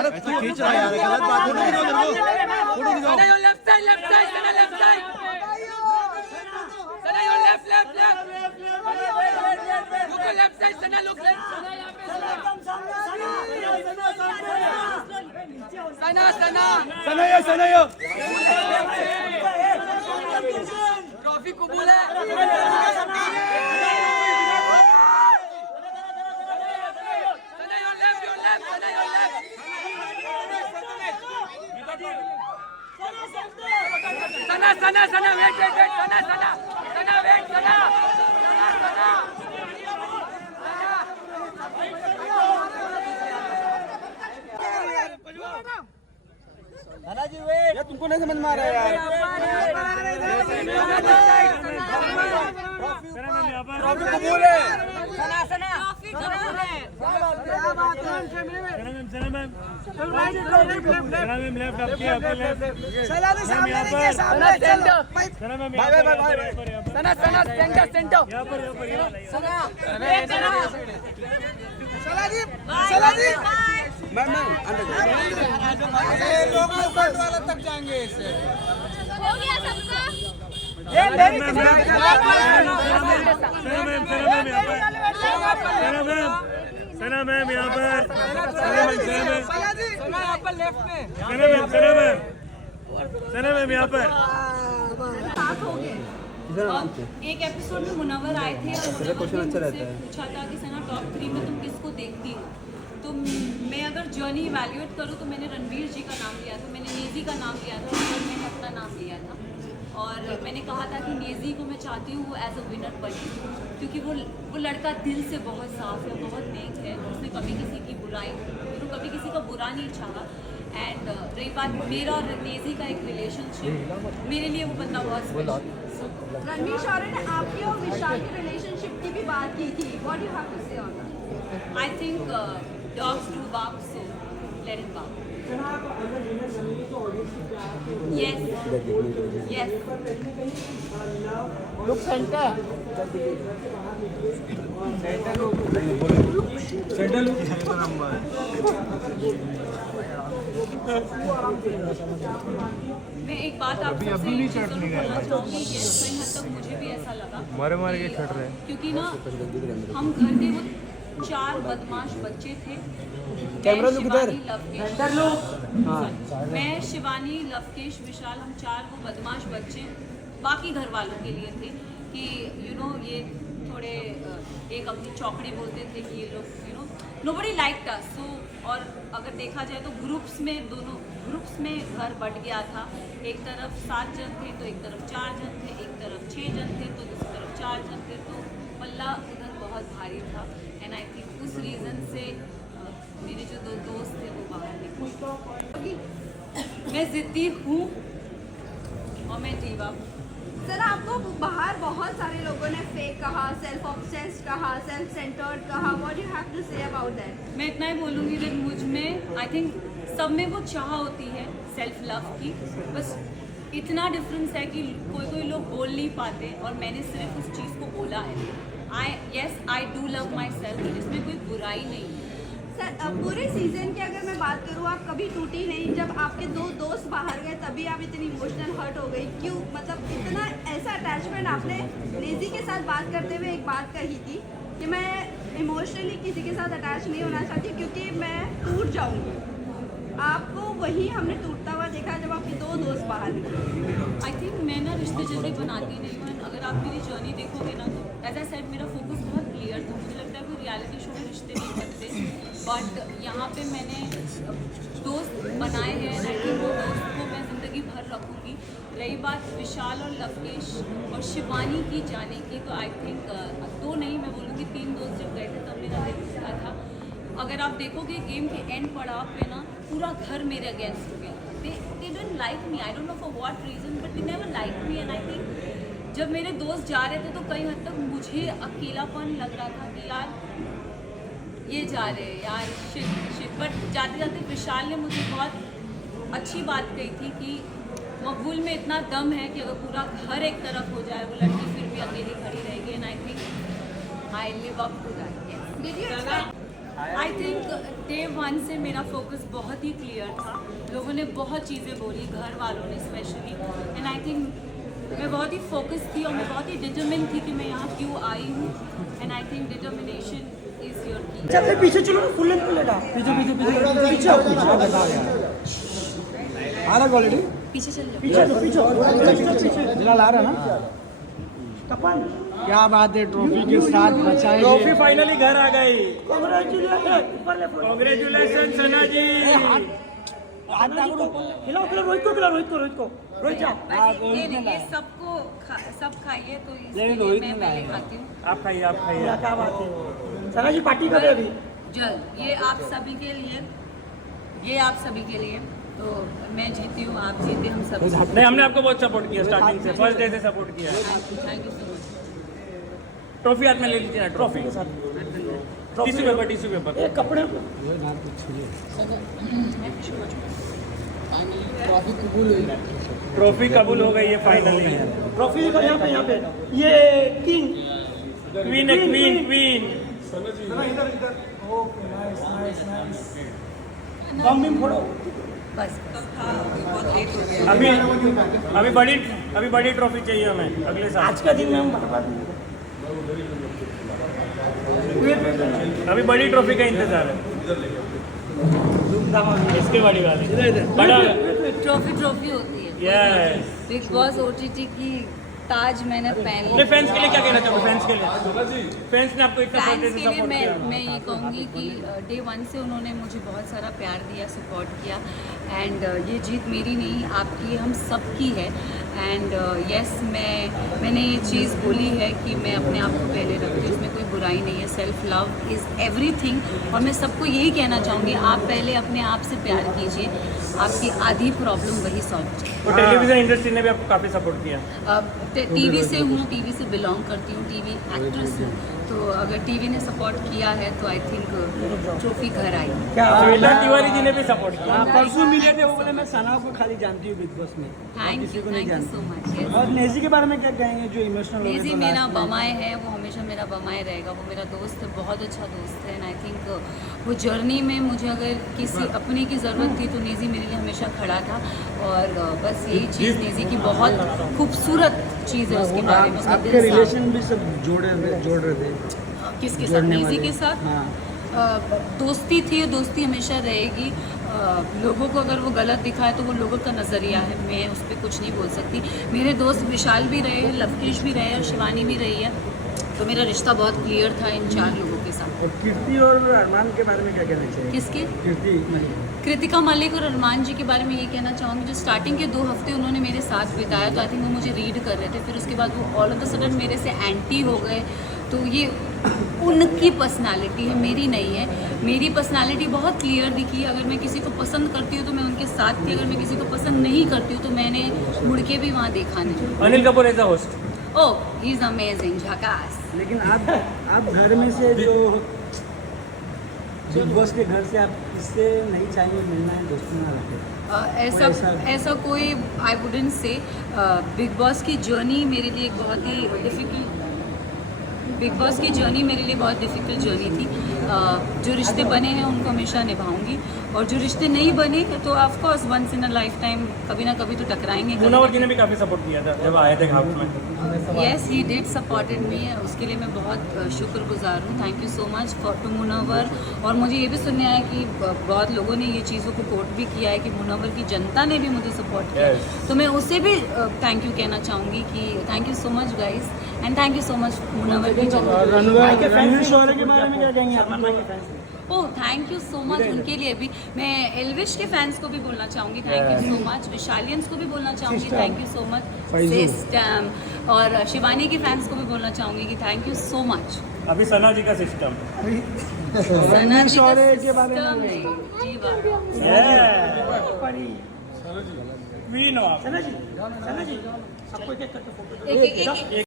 अरे खींच रहा है यार, गलत बात है। फोटो खींचो। Left side Sana left side Sana your left look left side Sana look Sana trophy कबूल है। सना वेट सना वेट सना जी वेट, ये तुमको नहीं समझ में आ रहा है यार। ट्रॉफी कबूल है। सना ट्रॉफी कबूल है। तक जाएंगे इससे। हो गया सबका। सना मैम यहाँ पर लेफ्ट में सना मैम यहाँ पर एक एपिसोड में मुनव्वर आए थे और मुनव्वर ने मुझसे पूछा था कि सना टॉप 3 में तुम किसको देखती हो। तो मैं अगर जर्नी इवैल्यूएट करूँ तो मैंने रणवीर जी का नाम लिया था, मैंने नेजी का नाम लिया था और मैंने अपना नाम लिया था। और मैंने कहा था कि नेजी को मैं चाहती हूँ वो एज अ विनर बने, क्योंकि वो लड़का दिल से बहुत साफ है, बहुत नेक है, उसने कभी किसी की बुराई कभी किसी का बुरा नहीं चाहा। एंड रही बात मेरा और नेजी का एक रिलेशनशिप, मेरे लिए वो बंदा बहुत स्पेशल। रणवीर शौर्य ने आपकी और विशाल की रिलेशनशिप की भी बात की थी। What do you have to say on that? I think dogs do bark, so let it bark. Yes. Yes. Look centre number. मैं एक बात आपसे बोलना चाहूँगी कि कहीं हद तक मुझे भी ऐसा लगा मारे के छट रहे हैं, क्योंकि ना हम घर में वो 4 बदमाश बच्चे थे। कैमरा लुक इधर। मैं शिवानी लवकेश विशाल, हम 4 वो बदमाश बच्चे बाकी घर वालों के लिए थे कि ये थोड़े एक अपनी चौकड़ी बोलते थे कि ये लोग नोबडी लाइक्ड अस। सो और अगर देखा जाए तो दोनों ग्रुप्स में घर बट गया था। एक तरफ 7 जन थे तो एक तरफ 4 जन थे, एक तरफ 6 जन थे तो दूसरी तरफ 4 जन थे, तो पल्ला उधर बहुत भारी था। एंड आई थिंक उस रीज़न से मेरे जो 2 दोस्त थे वो बाहर निकले। मैं जिद्दी हूँ और मैं जीवा हूँ। सर आपको बाहर बहुत सारे लोगों ने फेक कहा, सेल्फ ऑब्सेस्ड कहा, सेल्फ सेंटर्ड कहा। What do you have to say about that? मैं इतना ही बोलूँगी कि मुझ में आई थिंक सब में वो चाह होती है सेल्फ लव की, बस इतना डिफरेंस है कि कोई लोग बोल नहीं पाते और मैंने सिर्फ उस चीज़ को बोला है। I do love my self, इसमें कोई बुराई नहीं है। सर पूरे सीजन की अगर मैं बात करूँ, आप कभी टूटी नहीं। जब आपके 2 दोस्त बाहर गए तभी आप इतनी इमोशनल हर्ट हो गई क्यों? मतलब इतना ऐसा अटैचमेंट आपने नेजी के साथ बात करते हुए एक बात कही थी कि मैं इमोशनली किसी के साथ अटैच नहीं होना चाहती क्योंकि मैं टूट जाऊँगी। आपको वही हमने टूटता हुआ देखा जब आपके 2 दोस्त बाहर निकले। आई थिंक मैं ना रिश्ते जल्दी बनाती नहीं हूँ। अगर आप मेरी जर्नी देखोगे ना तो एज आई सेड मेरा फोकस बहुत क्लियर था। मुझे लगता है कोई रियलिटी शो में रिश्ते नहीं बनते, बट यहाँ पे मैंने दोस्त बनाए हैं। आई थिंक वो दोस्त को मैं ज़िंदगी भर रखूँगी। रही बात विशाल और लवकेश और शिवानी की जाने की, तो आई थिंक 2 नहीं मैं बोलूँगी 3 दोस्त जब गए थे तब मेरा दिल टूटा था। अगर आप देखोगे गेम के एंड पड़ाव पे ना पूरा घर मेरे अगेंस्ट हो गया। They didn't like me, I don't know for what reason, but they never like me. And I think जब मेरे दोस्त जा रहे थे तो कई हद तक मुझे अकेलापन लग रहा था कि यार ये जा रहे हैं यार, शिट। बट जाते जाते विशाल ने मुझे बहुत अच्छी बात कही थी कि मकबूल में इतना दम है कि अगर पूरा घर एक तरफ हो जाए वो लड़की फिर भी अकेली खड़ी रहेगी। And I think I live up to that. Did you expect? I think day 1 से मेरा फोकस बहुत ही क्लियर था। लोगों ने बहुत चीज़ें बोली, घर वालों ने स्पेशली, एंड आई थिंक मैं बहुत ही फोकस थी और मैं बहुत ही डिटरमिन थी कि मैं यहाँ क्यों आई हूँ, and I think determination is your की। चल पीछे चलो ना, फुल लेंथ पे लेटा पीछे पीछे पीछे पीछे आ रहा क्वालिटी पीछे चल जाओ। पीछे पीछे जिला ला रहा ना कपन। क्या बात है, ट्रॉफी के साथ बचाए। ट्रॉफी फाइनली घर आ गई। कांग्रेचुलेशन सना जी। खिलाओ खिलाओ रोहित को, खिलाओ रोहित को रोहित जा। ये सबको सब खाइए तो इसलिए मैं पहले खाती हूँ। आप खाइए क्या बात है सना जी, पार्टी कर रहे अभी जल्द। ये आप सभी के लिए, ये आप सभी के लिए। तो मैं जीती हूँ, आप जीते, हम सब। नहीं, हमने आपको बहुत सपोर्ट किया स्टार्टिंग से, फर्स्ट डे से सपोर्ट किया। Thank you so much. Trophy हाथ में ले लीजिए ना, ट्रॉफी। टिश्यू पेपर एक कपड़े ट्रॉफी कबूल हो गई है फाइनली। ट्रॉफी दिखा यहाँ पे ये किंग क्वीन है, क्वीन। बम बिम फोड़ो। बस अभी बड़ी ट्रॉफी चाहिए हमें अगले साल। आज का दिन में हम बर्बाद नहीं होगा। अभी बड़ी ट्रॉफी का इंतजार है, इसके बड़ी वाली बड़ा ट्रॉफी होती है। यस। बिग बॉस ओटीटी की ताज मैंने पहन अपने ली। फैंस के लिए क्या कहना चाहोगे? फैंस ने आपको इतना फैंस के लिए सपोर्ट किया। मैं ये कहूँगी कि डे 1 से उन्होंने मुझे बहुत सारा प्यार दिया, सपोर्ट किया, एंड ये जीत मेरी नहीं, आपकी, हम सब की है। एंड यस, मैंने ये चीज़ बोली है कि मैं अपने आप को पहले रखती हूँ, इसमें कोई बुराई नहीं है। सेल्फ लव इज़ एवरीथिंग, और मैं सबको यही कहना चाहूँगी, आप पहले अपने आप से प्यार कीजिए, आपकी आधी प्रॉब्लम वही सॉल्व है। तो टेलीविजन इंडस्ट्री ने भी आपको काफ़ी सपोर्ट किया। टीवी से हूँ, टीवी से बिलोंग करती हूँ, टीवी एक्ट्रेस हूँ, तो अगर टीवी ने सपोर्ट किया है तो आई थिंक ट्रॉफी घर आई। श्वेता तिवारी जी ने भी सपोर्ट किया। परसों मिले थे, वो बोले मैं सना को खाली जानती हूँ बिग बॉस में। Thank you so much. और नेजी के बारे में क्या कहेंगे, जो इमोशनल नेजी मेरा बमाए है, वो हमेशा मेरा बमाए रहेगा, वो मेरा दोस्त है, बहुत अच्छा दोस्त है, एंड आई थिंक वो जर्नी में मुझे अगर किसी अपने की ज़रूरत थी तो नेजी मेरे लिए हमेशा खड़ा था। और बस यही चीज़ नेजी की बहुत खूबसूरत चीज़ है, उसके बारे में उसका दिल साफ। रिलेशन भी सब जोड़ रहे थे। किसके साथ? नेजी के साथ दोस्ती थी, दोस्ती हमेशा रहेगी। लोगों को अगर वो गलत दिखाए तो वो लोगों का नज़रिया है, मैं उस पर कुछ नहीं बोल सकती। मेरे दोस्त विशाल भी रहे हैं, लवकेश भी रहे हैं, शिवानी भी रही है, तो मेरा रिश्ता बहुत क्लियर था इन 4 लोगों के साथ। और कीर्ति और अरमान के बारे में क्या कहना चाहिए? किसके? कीर्ति कृतिका मलिक और अरमान जी के बारे में ये कहना चाहूँगी, जो स्टार्टिंग के 2 हफ्ते उन्होंने मेरे साथ बिताया तो आई थिंक वो मुझे रीड कर रहे थे, फिर उसके बाद वो ऑल ऑफ द सडन मेरे से एंटी हो गए। तो ये उनकी पर्सनालिटी है, मेरी नहीं है। मेरी पर्सनालिटी बहुत क्लियर दिखी, अगर मैं किसी को पसंद करती हूँ तो मैं उनके साथ थी, अगर मैं किसी को पसंद नहीं करती हूँ तो मैंने मुड़ के भी वहाँ देखा नहीं। Anil Kapoor as a host, oh he is amazing, झकास। लेकिन आप घर में से जो बिग बॉस के घर से आप किससे नहीं चाहेंगे मिलना है, दोस्ती ना रखें? ऐसा कोई I wouldn't say. Big boss की जर्नी मेरे लिए बहुत ही डिफ़िकल्ट, बिग बॉस की जर्नी मेरे लिए बहुत डिफ़िकल्ट जर्नी थी। जो रिश्ते बने हैं उनको हमेशा निभाऊंगी, और जो रिश्ते नहीं बने तो of course once in a lifetime कभी ना कभी तो टकराएंगे। मुनावर जी ने भी काफ़ी सपोर्ट किया था जब आए थे हाउस में। Yes, he did supported me, उसके लिए मैं बहुत शुक्रगुजार हूँ। Thank you so much to Munawar. और मुझे ये भी सुनने आया कि बहुत लोगों ने ये चीज़ों को कोट भी किया है कि मुनावर की जनता ने भी मुझे सपोर्ट किया, तो मैं उसे भी थैंक यू कहना चाहूँगी कि thank you so much guys, and thank you so much Munawar की जनता। रणवीर शौर्य के बारे में क्या कहेंगे आप? Oh thank you so much, उनके लिए भी मैं एल्विश के फैंस को भी बोलना चाहूँगी थैंक यू सो मच, विशालियंस को भी बोलना चाहूँगी thank you so much, system, और शिवानी के फैंस को भी बोलना चाहूँगी कि थैंक यू सो मच। अभी सना जी का सिस्टम, सना जी का शौर्य के बारे में सिस्टम है, जी क्वीन ऑफ सना जी आपको एक करके फोटो एक